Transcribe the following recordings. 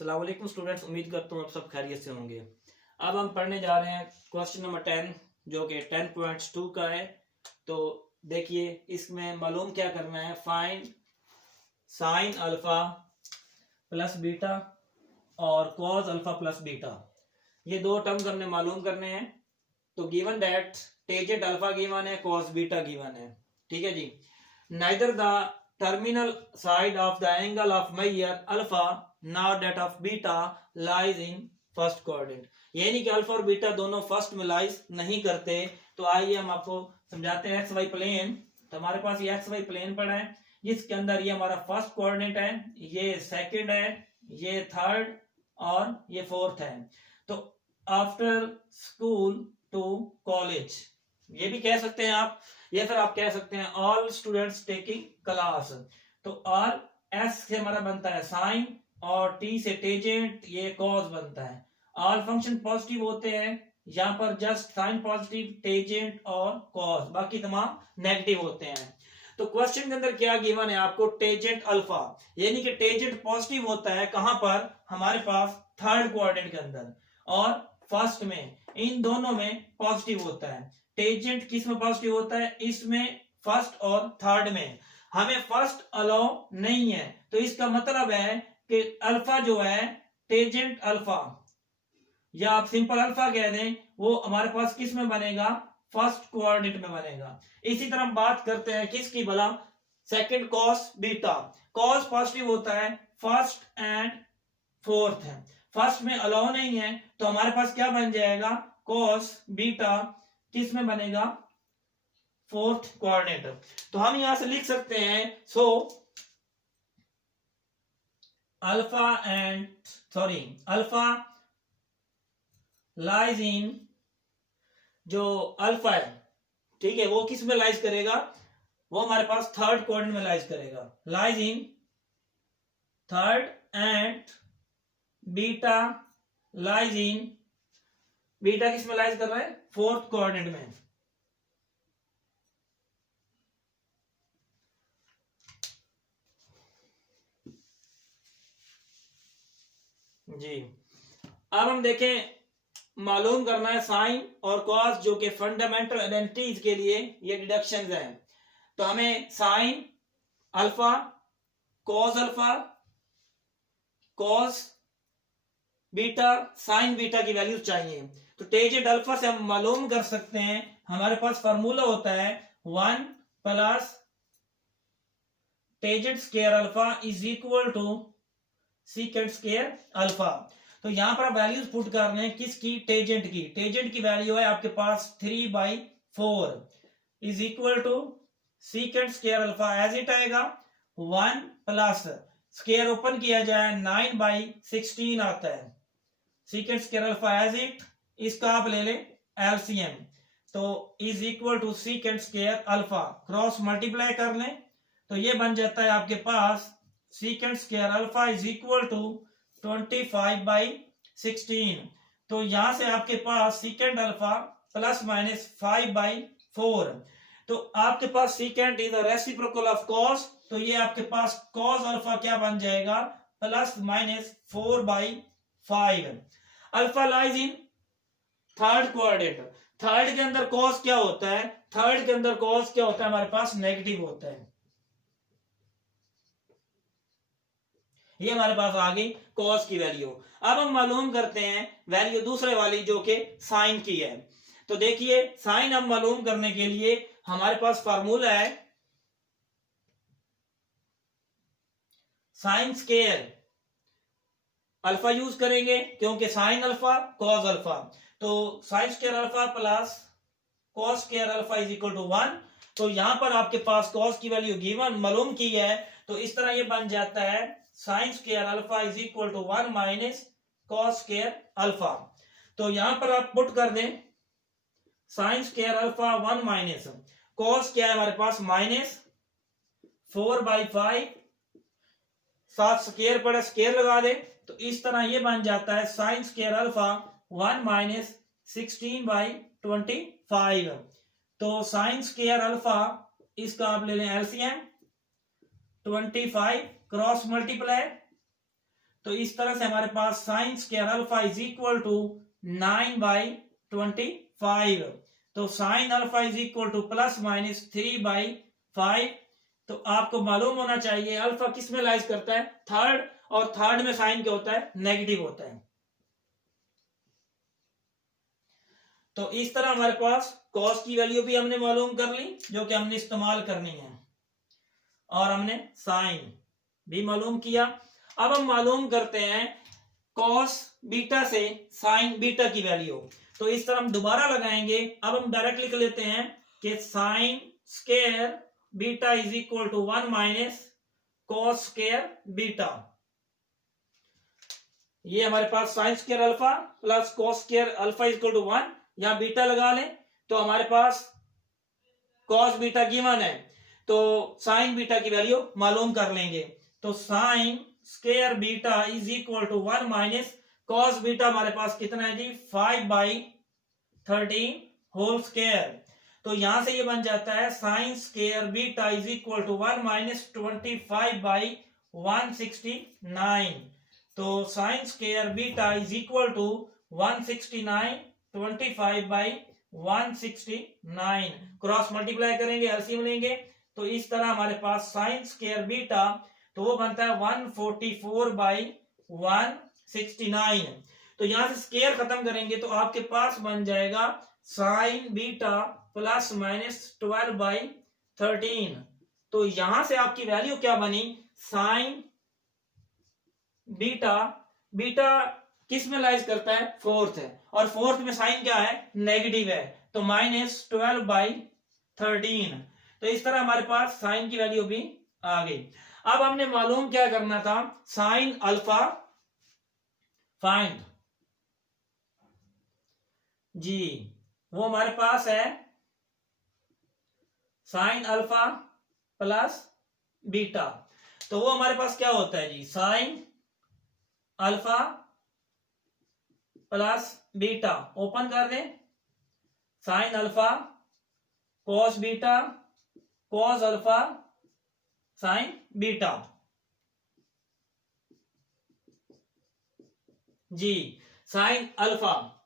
अस्सलाम वालेकुम स्टूडेंट्स, उम्मीद करता हूँ आप सब खैरियत से होंगे। अब हम पढ़ने जा रहे हैं क्वेश्चन नंबर 10 जो कि 10.2 का है। तो देखिए, इसमें मालूम क्या करना है, find sine alpha plus beta और कॉज अल्फा प्लस बीटा। ये दो टर्म्स हमने मालूम करने हैं। तो given that tangent alpha given है, कॉस बीटा गिवन है। ठीक है जी। Neither the terminal side of the angle of measure alpha nor that of beta lies in first coordinate. यानी कि अल्फा और बीटा दोनों फर्स्ट में लाइज नहीं करते। तो आइए हम आपको समझाते हैं। एक्स वाई प्लेन, तो हमारे पास ये एक्स वाई प्लेन पड़ा है जिसके अंदर ये हमारा फर्स्ट कोऑर्डिनेट है, ये सेकंड है, ये थर्ड और ये फोर्थ है। तो आफ्टर स्कूल टू कॉलेज, ये भी कह सकते हैं आप, या फिर आप कह सकते हैं ऑल स्टूडेंट्स टेकिंग क्लास। तो आर एस से हमारा बनता है साइन और टी से टेंजेंट, ये कॉस बनता है। ऑल फंक्शन पॉजिटिव होते हैं, यहाँ पर जस्ट साइन पॉजिटिव, टेंजेंट और कॉस, बाकी तमाम नेगेटिव होते हैं। तो क्वेश्चन के अंदर क्या गिवन है आपको, टेंजेंट अल्फा, यानी कि टेंजेंट पॉजिटिव होता है कहां पर, हमारे पास थर्ड क्वाड्रेंट के अंदर और फर्स्ट में, इन दोनों में पॉजिटिव होता है। टेंजेंट किस में पॉजिटिव होता है, इसमें फर्स्ट और थर्ड में। हमें फर्स्ट अलाउ नहीं है, तो इसका मतलब है कि अल्फा जो है टेंजेंट अल्फा, या आप सिंपल अल्फा कह दें, वो हमारे पास किस में बनेगा, फर्स्ट कोऑर्डिनेट में बनेगा। इसी तरह हम बात करते हैं किसकी भला, second cos beta. Cos positive होता है फर्स्ट एंड फोर्थ है, फर्स्ट में अलाउ नहीं है, तो हमारे पास क्या बन जाएगा, कॉस बीटा किस में बनेगा, फोर्थ कोऑर्डिनेट। तो हम यहां से लिख सकते हैं, सो अल्फा लाइज इन, जो अल्फा है, ठीक है, वो किस में लाइज करेगा, वो हमारे पास थर्ड कोऑर्डिनेट में लाइज करेगा, lies in third, and beta lies in, beta किस में लाइज कर रहा है, फोर्थ कोऑर्डिनेट में। जी, अब हम देखें, मालूम करना है साइन और कॉस, जो कि फंडामेंटल आइडेंटिटीज के लिए ये डिडक्शंस हैं। तो हमें sign alpha, cos beta, sine beta की वैल्यूज चाहिए। तो टेंजेंट अल्फा से हम मालूम कर सकते हैं, हमारे पास फार्मूला होता है 1 plus tangent square alpha is equal to secant square alpha. तो यहां पर आप वैल्यूज पुट कर रहे हैं किसकी, टेंजेंट की। टेंजेंट की वैल्यू है आपके पास 3/4 is equal to secant square alpha, as it आएगा 1 प्लस स्क्वायर ओपन किया जाए 9/16 आता है, secant square alpha as it, इसका आप ले लें एलसीएम, तो is equal to secant square alpha, cross multiply कर लें तो ये बन जाता है आपके पास secant square alpha is equal to 25/16। तो यहां से आपके पास सीकेंट अल्फा प्लस माइनस 5/4, तो आपके पास secant is the reciprocal of cos, तो ये आपके पास कॉस अल्फा क्या बन जाएगा, plus minus 4/5। Alpha lies in third coordinate, third के अंदर कॉस क्या होता है, थर्ड के अंदर कॉस क्या होता है, हमारे पास नेगेटिव होता है। ये हमारे पास आ गई कॉस की वैल्यू। अब हम मालूम करते हैं वैल्यू दूसरे वाली जो कि साइन की है। तो देखिए, साइन हम मालूम करने के लिए हमारे पास फार्मूला है साइन स्क्वायर अल्फा यूज करेंगे, क्योंकि साइन अल्फा कॉस अल्फा, तो sine square alpha plus cos square alpha is equal to 1। तो यहां पर आपके पास कॉस की वैल्यू गिवन मालूम की है, तो इस तरह ये बन जाता है sine square alpha is equal to 1 minus cos square alpha. तो यहां पर आप पुट कर दें sine square alpha 1 minus cos क्या है हमारे पास, माइनस 4/5, साथ स्क्वायर पड़े स्क्वायर लगा दे, तो इस तरह ये बन जाता है साइन स्क्वायर अल्फा 1 माइनस 16/25। तो साइन स्क्वायर अल्फा, इसका आप ले लें एलसीएम 25, क्रॉस मल्टीप्लाई तो इस तरह से हमारे पास sine square alpha is equal to 9/25। तो sine alpha is equal to plus minus 3/5। तो आपको मालूम होना चाहिए अल्फा किस में लाइज करता है, थर्ड, और थर्ड में साइन क्या होता है, नेगेटिव होता है। तो इस तरह हमारे पास कॉस की वैल्यू भी हमने मालूम कर ली जो कि हमने इस्तेमाल करनी है, और हमने साइन भी मालूम किया। अब हम मालूम करते हैं कॉस बीटा से साइन बीटा की वैल्यू। तो इस तरह हम दोबारा लगाएंगे। अब हम डायरेक्ट लिख लेते हैं कि sine square beta is equal to 1 minus cos square beta. ये हमारे पास sine square alpha plus cos square alpha is equal to 1, या बीटा लगा लें तो हमारे पास कॉस बीटा गिवन है, तो साइन बीटा की वैल्यू मालूम कर लेंगे। तो sine square beta is equal to 1 minus cos beta हमारे पास कितना है जी, 5/13 होल स्क्वायर। तो यहां से ये बन जाता है sine square beta is equal to 1 minus 25/169। तो sine square beta is equal to 169 25/169। Cross multiply करेंगे, एलसीएम लेंगे, तो इस तरह हमारे पास साइन स्क्वायर बीटा तो वो बनता है 144/169। तो यहां से स्क्वायर खत्म करेंगे तो आपके पास बन जाएगा साइन बीटा प्लस माइनस 12/13। तो यहां से आपकी वैल्यू क्या बनी, साइन बीटा, बीटा किस में लाइज करता है, फोर्थ है, और फोर्थ में साइन क्या है, नेगेटिव है, तो माइनस 12/13। तो इस तरह हमारे पास साइन की वैल्यू भी आ गई। अब हमने मालूम क्या करना था, साइन अल्फा फाइंड जी, वो हमारे पास है साइन अल्फा प्लस बीटा। तो वो हमारे पास क्या होता है जी, sine alpha plus beta, open कर दें, sine alpha cos beta cos alpha sine beta जी। साइन अल्फा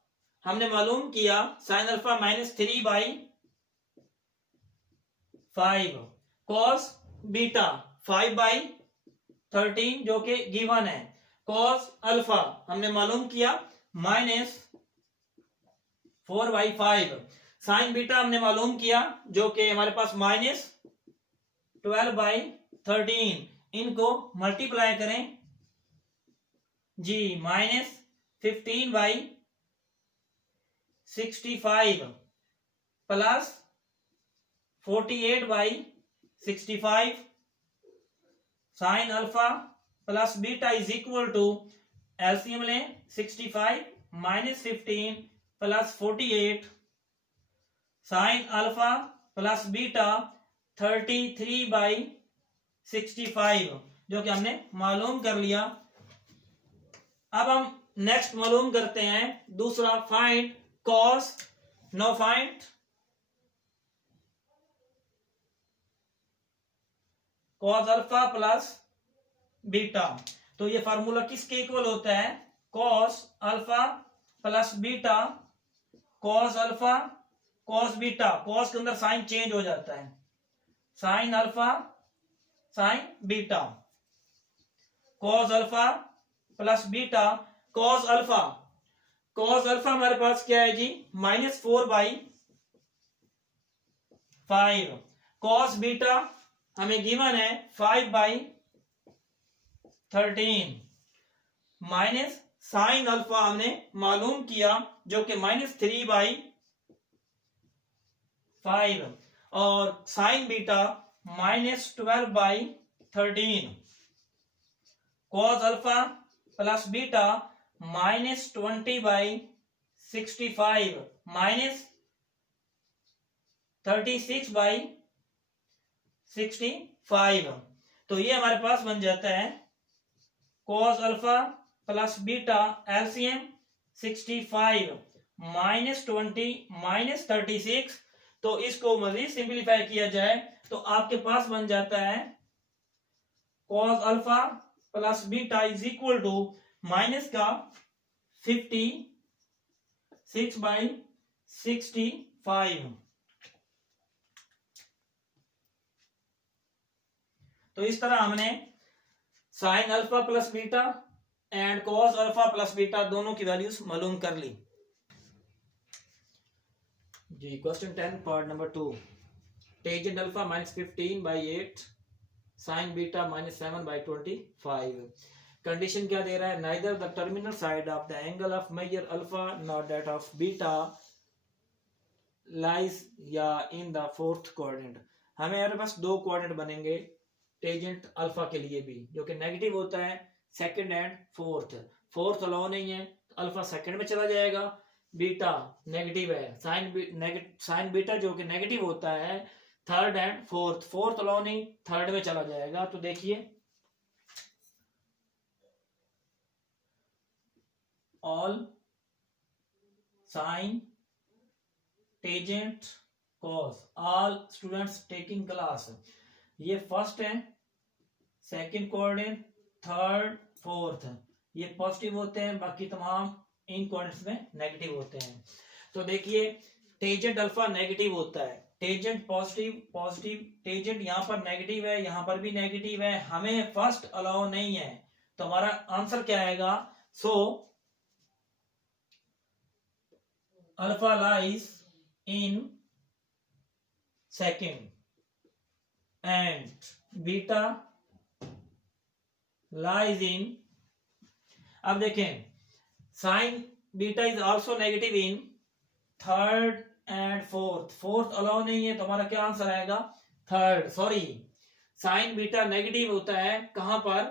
हमने मालूम किया, साइन अल्फा -3/5, कॉस बीटा 5/13 जो कि गिवन है, कॉस अल्फा हमने मालूम किया -4/5, साइन बीटा हमने मालूम किया जो कि हमारे पास -12/13। इनको मल्टीप्लाई करें जी, -15/65 plus 48/65 sine alpha plus beta is equal to, LCM लें, 65 -15 plus 48 sine alpha plus beta 33/65 जो कि हमने मालूम कर लिया। अब हम नेक्स्ट मालूम करते हैं दूसरा, find cos, know find cos alpha plus beta. तो ये फार्मूला किसके इक्वल होता है, cos alpha plus beta cos alpha cos beta, cos के अंदर साइन चेंज हो जाता है, sign alpha sine beta, cos alpha plus beta cos alpha. Cos alpha हमारे पास क्या है जी, -4/5, कॉस बीटा हमें गिवन है 5/13, माइनस साइन अल्फा हमने मालूम किया जो कि -3/5, और sign beta -12/13, cos alpha plus beta -20/65 -36/65। तो ये हमारे पास बन जाता है cos alpha plus beta, LCM 65 -20 -36। तो इसको मजीद सिंप्लीफाई किया जाए तो आपके पास बन जाता है cos alpha plus beta is equal to minus का 56/65। तो इस तरह हमने sine alpha plus beta and cos alpha plus beta दोनों की वैल्यूज मालूम कर ली जी। Question 10 part number 2, tangent alpha -15/8 sine beta -7/25। Condition क्या दे रहा है, neither the terminal side of the angle of measure alpha not that of beta lies या इन द फोर्थ क्वाड्रेंट। हमारे पास दो क्वाड्रेंट बनेंगे टेंजेंट अल्फा के लिए भी, जो कि नेगेटिव होता है second and fourth. Fourth allow नहीं है तो अल्फा सेकंड में चला जाएगा, बीटा नेगेटिव है, साइन बीटा जो कि नेगेटिव होता है third and fourth. Fourth allow नहीं, थर्ड में चला जाएगा। तो देखिए all sine tangent cos, all students taking class, ये फर्स्ट है, सेकंड कोऑर्डिनेट, थर्ड, फोर्थ, ये पॉजिटिव होते हैं, बाकी तमाम इन कोऑर्डिनेट्स में नेगेटिव होते हैं। तो देखिए टेंजेंट अल्फा नेगेटिव होता है, टेंजेंट पॉजिटिव, टेंजेंट यहाँ पर नेगेटिव है, यहाँ पर भी नेगेटिव है, हमें फर्स्ट अलाउ नहीं है, तो हमारा आंसर क्या आएगा, so alpha lies in second and beta lies इन, अब देखें sign beta is also negative in third and fourth. Fourth allow नहीं है तो हमारा क्या आंसर आएगा, third. Sorry, sign beta negative होता है कहां पर,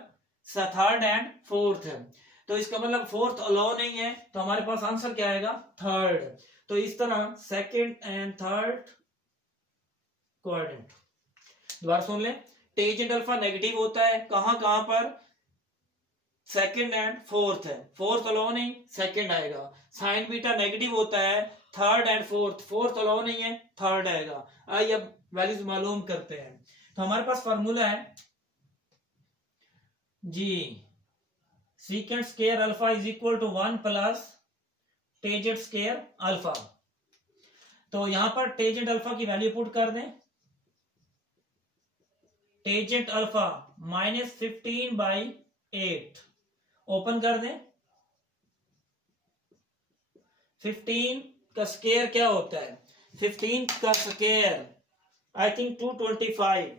थर्ड एंड फोर्थ, तो इसका मतलब फोर्थ अलाउ नहीं है, तो हमारे पास आंसर क्या आएगा, थर्ड। तो इस तरह सेकंड एंड थर्ड कोऑर्डिनेट, दोबारा सुन ले, टेंजेंट अल्फा नेगेटिव होता है कहां कहां पर, सेकंड एंड फोर्थ है, फोर्थ अलाउ नहीं, सेकंड आएगा। साइन बीटा नेगेटिव होता है third and fourth, fourth allow नहीं है, थर्ड आएगा। आइए अब वैल्यूज मालूम करते हैं। तो हमारे पास फार्मूला है जी, secant square alpha is equal to 1 plus tangent square alpha. तो यहां पर टेंजेंट अल्फा की वैल्यू पुट कर दें, टेंजेंट अल्फा -15/8 ओपन कर दें। 15 का स्क्वायर क्या होता है, 15 का स्क्वायर आई थिंक 225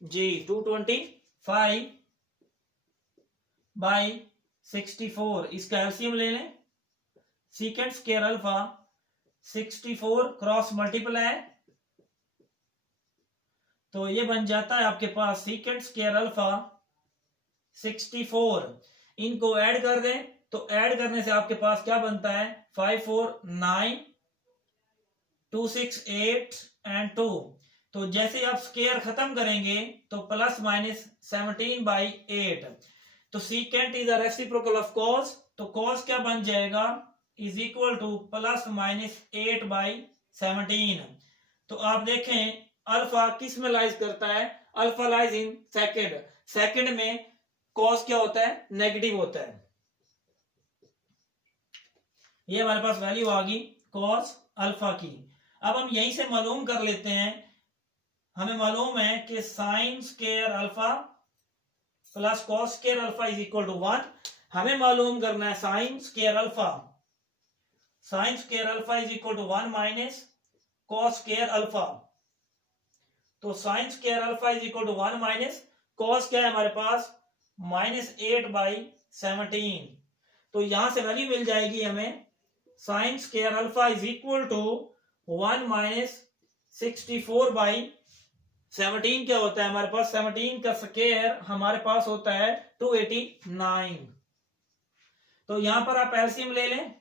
जी, 225/64, इसका एलसीएम ले लें। Secant square alpha 64 cross multiply, तो ये बन जाता है आपके पास सीकेंट स्क्वायर अल्फा 64, इनको ऐड कर दें, तो ऐड करने से आपके पास क्या बनता है, 5 4 9 2 6 8 एंड 2। तो जैसे आप स्क्वायर खत्म करेंगे तो प्लस माइनस 17/8। तो secant is a reciprocal of cos, तो कॉस क्या बन जाएगा, is equal to plus minus 8/17। तो आप देखें अल्फा किस में लाइज करता है, alpha lies in second, second में कॉस क्या होता है, नेगेटिव होता है। ये हमारे पास वैल्यू आ गई कॉस अल्फा की। अब हम यहीं से मालूम कर लेते हैं, हमें मालूम है कि sine square alpha plus cos square alpha is equal to 1। हमें मालूम करना है sine square alpha, sine square alpha is equal to 1 minus cos square alpha. तो sine square alpha is equal to 1 minus cos क्या है हमारे पास, -8/17। तो यहां से वैल्यू मिल जाएगी हमें, sine square alpha is equal to 1 minus 64/17 क्या होता है हमारे पास, 17 का स्क्वायर हमारे पास होता है 289। तो यहां पर आप एलसीएम ले लें,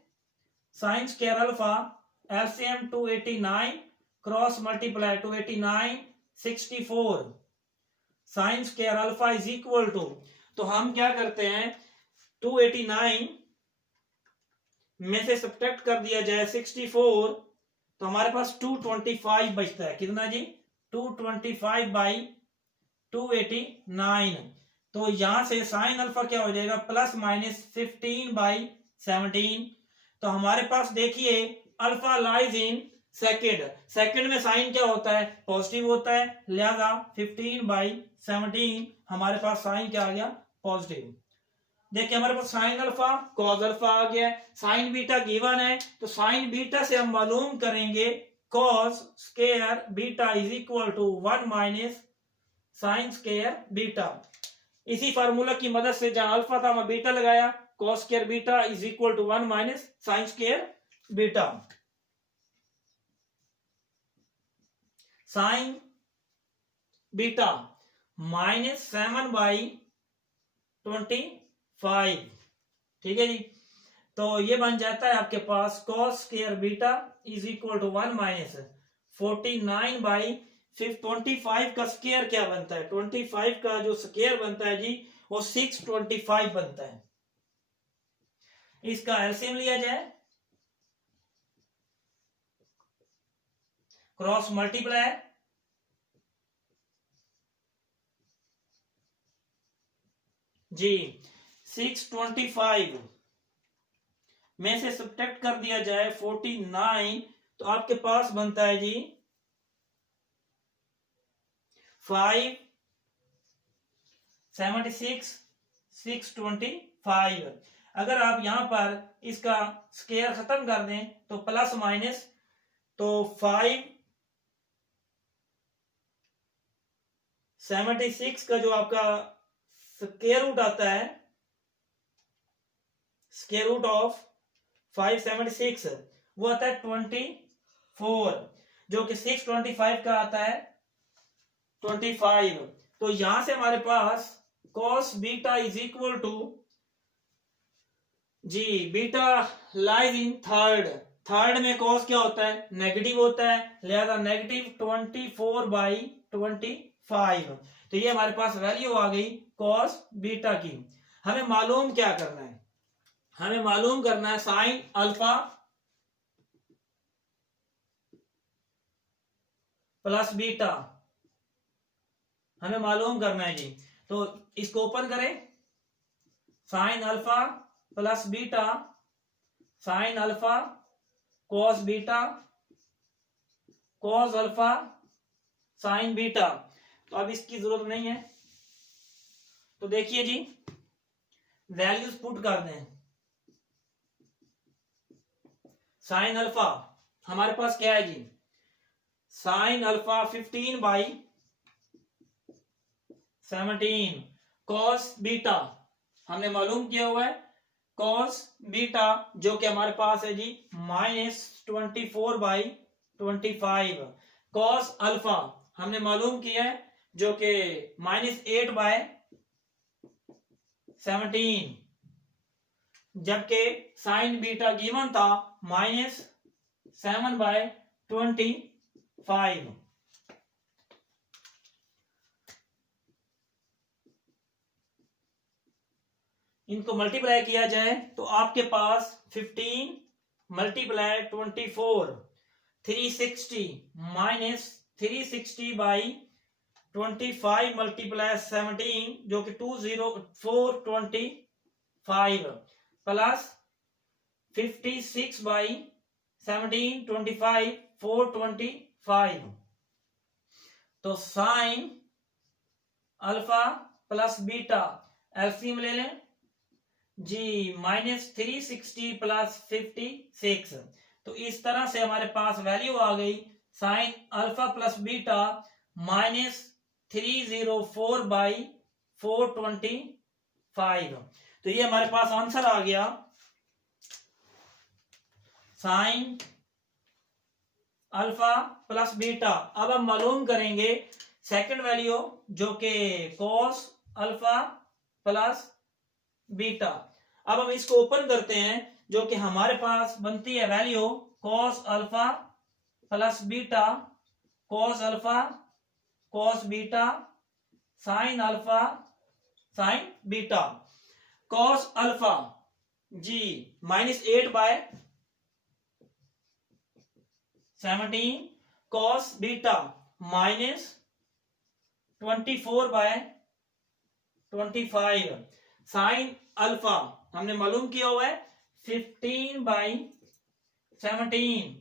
sine square alpha LCM 289 cross multiply 289 64, sine square alpha is equal to, तो हम क्या करते हैं 289 में से सब्ट्रैक्ट कर दिया जाए 64, तो हमारे पास 225 बचता है, कितना जी, 225/17। 289। तो यहां से साइन अल्फा क्या हो जाएगा, प्लस माइनस 15/17। तो हमारे पास देखिए alpha lies in second, second में साइन क्या होता है, पॉजिटिव होता है, लिहाजा 15/17 हमारे पास साइन क्या आ गया, पॉजिटिव। देखिए हमारे पास साइन अल्फा कॉस अल्फा आ गया, साइन बीटा गिवन है, तो साइन बीटा से हम मालूम करेंगे cos square beta is equal to 1 minus sine square beta. इसी फार्मूला की मदद से जहां अल्फा था मैं बीटा लगाया, cos square beta is equal to 1 minus sine square beta. Sine beta -7/25, ठीक है जी। तो ये बन जाता है आपके पास cos square beta is equal to 1 minus 49/25 का स्क्वायर क्या बनता है, 25 का जो स्क्वायर बनता है जी वो 625 बनता है। इसका एलसीएम लिया जाए, क्रॉस मल्टीप्लाई, जी 625 में से सब्ट्रैक्ट कर दिया जाए 49, तो आपके पास बनता है जी 576 625। अगर आप यहां पर इसका स्क्वायर खत्म कर दें तो प्लस माइनस, तो 576 का जो आपका स्क्वायर रूट आता है, स्क्वायर रूट ऑफ 576 वो आता है 24, जो कि 625 का आता है 25। तो यहां से हमारे पास cos beta is equal to, जी beta lies in third, third में cos क्या होता है, नेगेटिव होता है, लिहाजा नेगेटिव 24/25। तो ये हमारे पास वैल्यू आ गई cos बीटा की। हमें मालूम क्या करना है, हमें मालूम करना है साइन अल्फा प्लस बीटा, हमें मालूम करना है जी। तो इसको ओपन करें, sign alpha plus beta, sine alpha cos beta, cos alpha sine beta. तो अब इसकी जरूरत नहीं है, तो देखिए जी वैल्यूज पुट कर दें। साइन अल्फा हमारे पास क्या है जी, साइन अल्फा 15/17, कॉस बीटा हमने मालूम किया हुआ है, कॉस बीटा जो कि हमारे पास है जी -24/25, कॉस अल्फा हमने मालूम किया है जो कि -8/17, जबकि साइन बीटा गिवन था -7/25। इनको मल्टीप्लाई किया जाए तो आपके पास 15 मल्टीप्लाई 24 360 माइनस 360/25 मल्टीप्लाई 17 जो कि 20425 प्लस 56/17 25 425। तो sine alpha plus beta LCM ले लें जी, -360 प्लस 56। तो इस तरह से हमारे पास वैल्यू आ गई साइन अल्फा प्लस बीटा -304/425। तो ये हमारे पास आंसर आ गया साइन अल्फा प्लस बीटा। अब हम मालूम करेंगे सेकंड वैल्यू जो कि कॉस अल्फा प्लस बीटा। अब हम इसको ओपन करते हैं, जो कि हमारे पास बनती है value cos alpha plus beta, cos alpha cos beta sine alpha sine beta. Cos alpha जी -8/17, कॉस बीटा 24/25 साइन अल्फा हमने मालूम किया हुआ है 15/17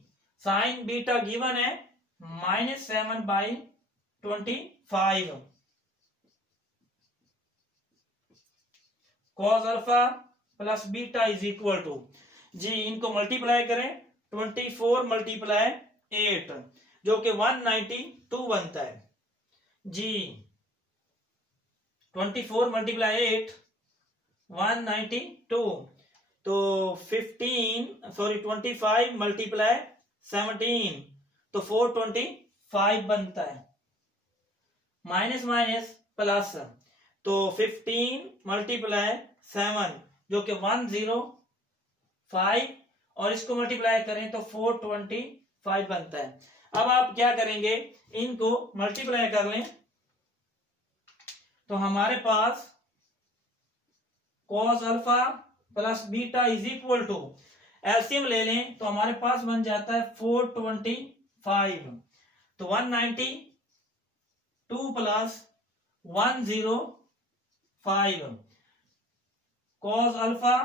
साइन बीटा गिवन है -7/25 cos alpha plus beta is equal to जी इनको मल्टीप्लाई करें 24 × 8 जो कि 192 बनता है जी 24 × 8 192 तो 25 × 17 तो 425 बनता है माइनस माइनस प्लस तो 15 × 7 जो कि 105 और इसको मल्टीप्लाई करें तो 425 बनता है। अब आप क्या करेंगे इनको मल्टीप्लाई कर लें तो हमारे पास cos alpha plus beta is equal to LCM ले लें तो हमारे पास बन जाता है 425 तो 192 plus 105 cos alpha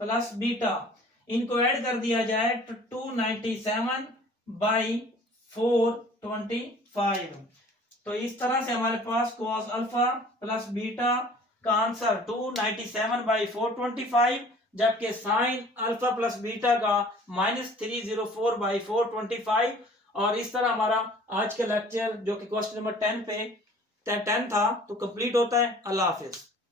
plus beta इनको ऐड कर दिया जाए तो 297/425 तो इस तरह से हमारे पास cos अल्फा प्लस बीटा का आंसर 297/425 जबकि साइन अल्फा प्लस बीटा का -304/425 और इस तरह हमारा आज का लेक्चर जो कि क्वेश्चन नंबर 10 था तो कंप्लीट होता है। अल्लाह हाफिज।